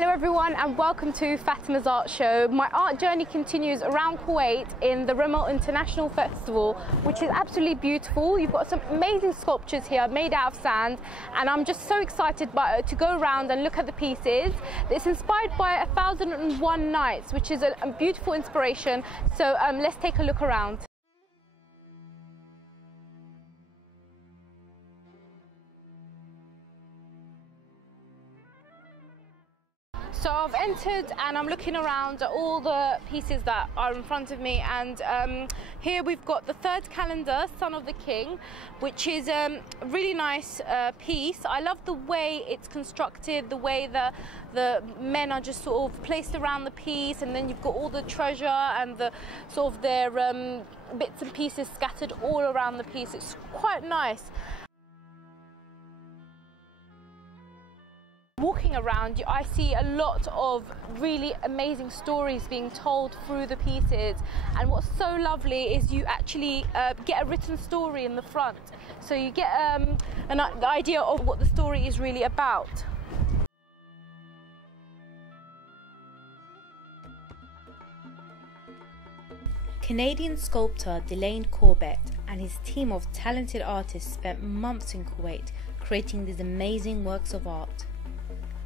Hello everyone and welcome to Fatema's art show. My art journey continues around Kuwait in the Remal International Festival, which is absolutely beautiful. You've got some amazing sculptures here made out of sand, and I'm just so excited to go around and look at the pieces. It's inspired by 1001 Nights, which is a beautiful inspiration. So let's take a look around. So I've entered and I'm looking around at all the pieces that are in front of me, and here we've got the third calendar, Son of the King, which is a really nice piece. I love the way it's constructed, the way the men are just sort of placed around the piece, and then you've got all the treasure and the sort of their bits and pieces scattered all around the piece. It's quite nice. Walking around, I see a lot of really amazing stories being told through the pieces, and what's so lovely is you actually get a written story in the front, so you get the idea of what the story is really about. Canadian sculptor Delayne Corbett and his team of talented artists spent months in Kuwait creating these amazing works of art.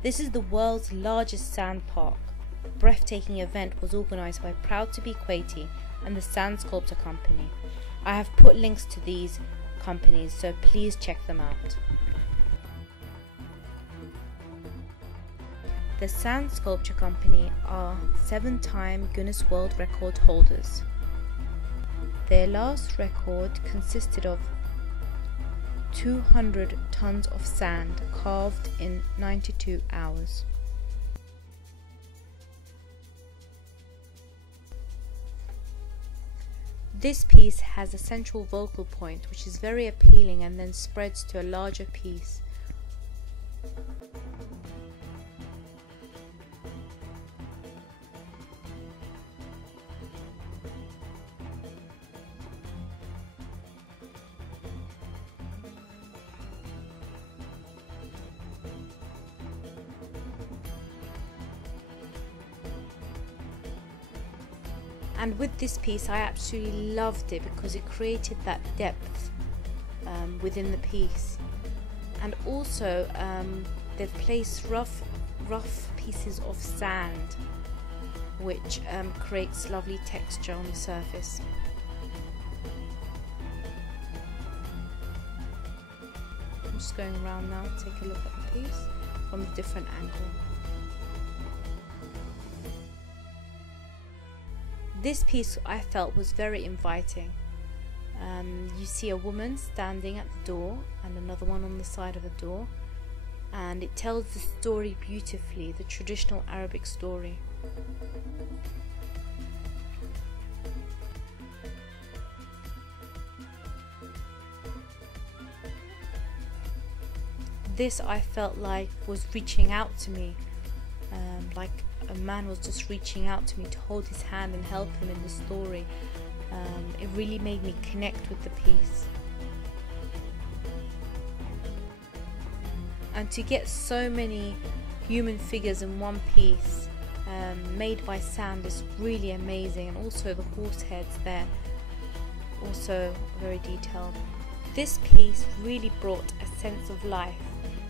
This is the world's largest sand park. A breathtaking event was organised by Proud to be Kuwaiti and the Sand Sculptor Company. I have put links to these companies, so please check them out. The Sand Sculpture Company are 7-time Guinness World Record holders. Their last record consisted of 200 tons of sand carved in 92 hours. This piece has a central vocal point which is very appealing and then spreads to a larger piece. And with this piece I absolutely loved it because it created that depth within the piece, and also they've placed rough pieces of sand which creates lovely texture on the surface. I'm just going around now to take a look at the piece from a different angle. This piece I felt was very inviting. You see a woman standing at the door and another one on the side of the door, and it tells the story beautifully, the traditional Arabic story. This I felt like was reaching out to me, like a man was just reaching out to me to hold his hand and help him in the story. It really made me connect with the piece. And to get so many human figures in one piece made by sand is really amazing, and also the horse heads there, also very detailed. This piece really brought a sense of life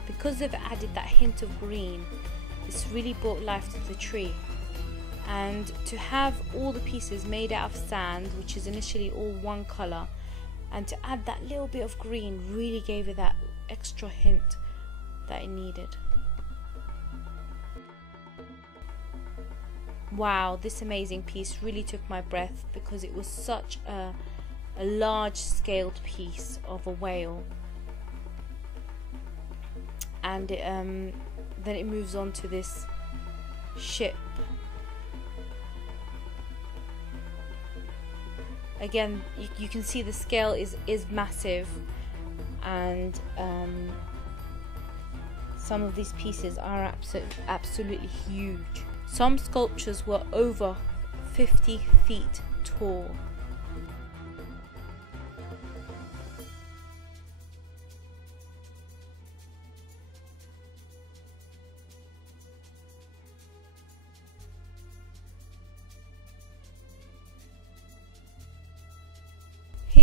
because they've added that hint of green. This really brought life to the tree, and to have all the pieces made out of sand, which is initially all one colour, and to add that little bit of green really gave it that extra hint that it needed. Wow, this amazing piece really took my breath because it was such a large scaled piece of a whale, and then it moves on to this ship. Again, you can see the scale is massive, and some of these pieces are absolutely huge. Some sculptures were over 50 feet tall.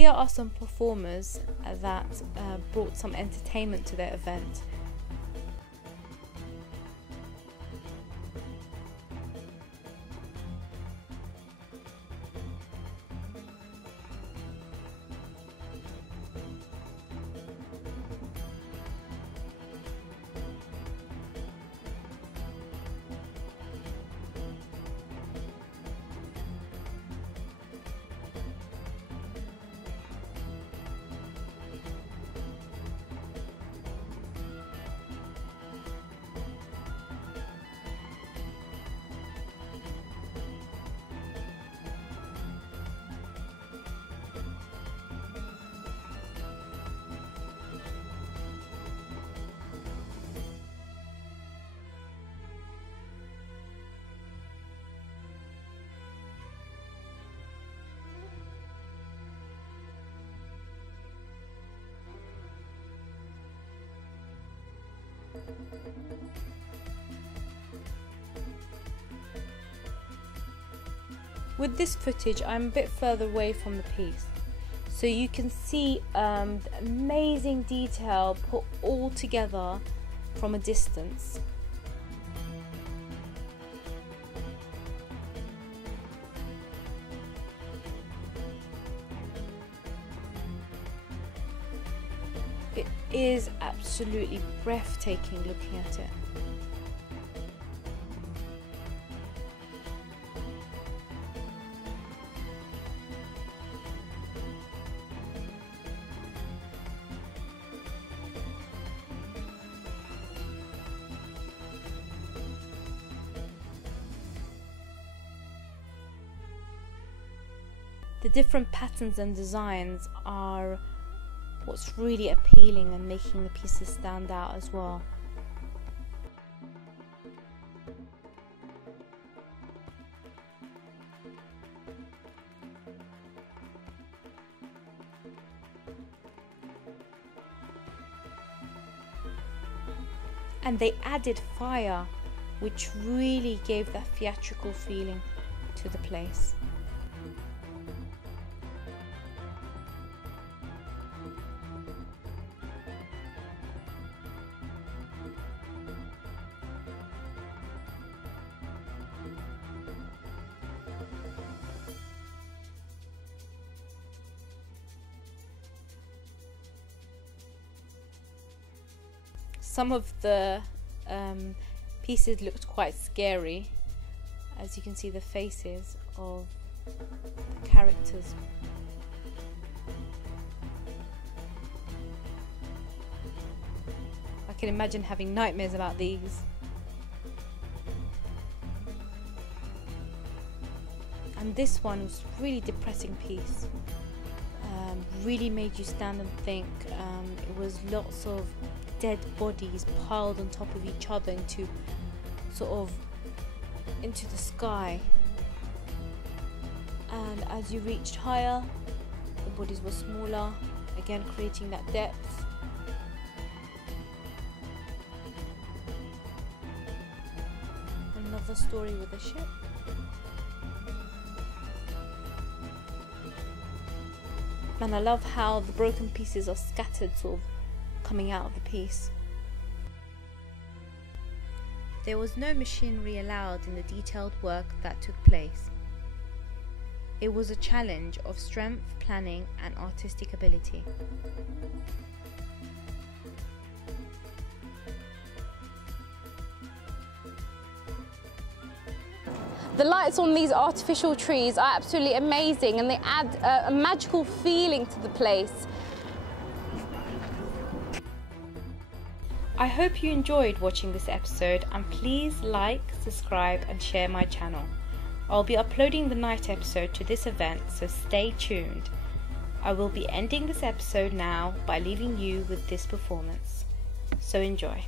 here are some performers that brought some entertainment to their event. With this footage, I'm a bit further away from the piece, so you can see the amazing detail put all together from a distance. It is absolutely breathtaking looking at it. The different patterns and designs are what's really appealing and making the pieces stand out as well. And they added fire, which really gave that theatrical feeling to the place. Some of the pieces looked quite scary, as you can see the faces of the characters. I can imagine having nightmares about these. And this one was a really depressing piece. Really made you stand and think. It was lots of dead bodies piled on top of each other into the sky, and as you reached higher, the bodies were smaller, again creating that depth. Another story with a ship. And I love how the broken pieces are scattered, sort of coming out of the piece. There was no machinery allowed in the detailed work that took place. It was a challenge of strength, planning, and artistic ability. The lights on these artificial trees are absolutely amazing, and they add a magical feeling to the place. I hope you enjoyed watching this episode, and please like, subscribe and share my channel. I'll be uploading the night episode to this event, so stay tuned. I will be ending this episode now by leaving you with this performance. So enjoy.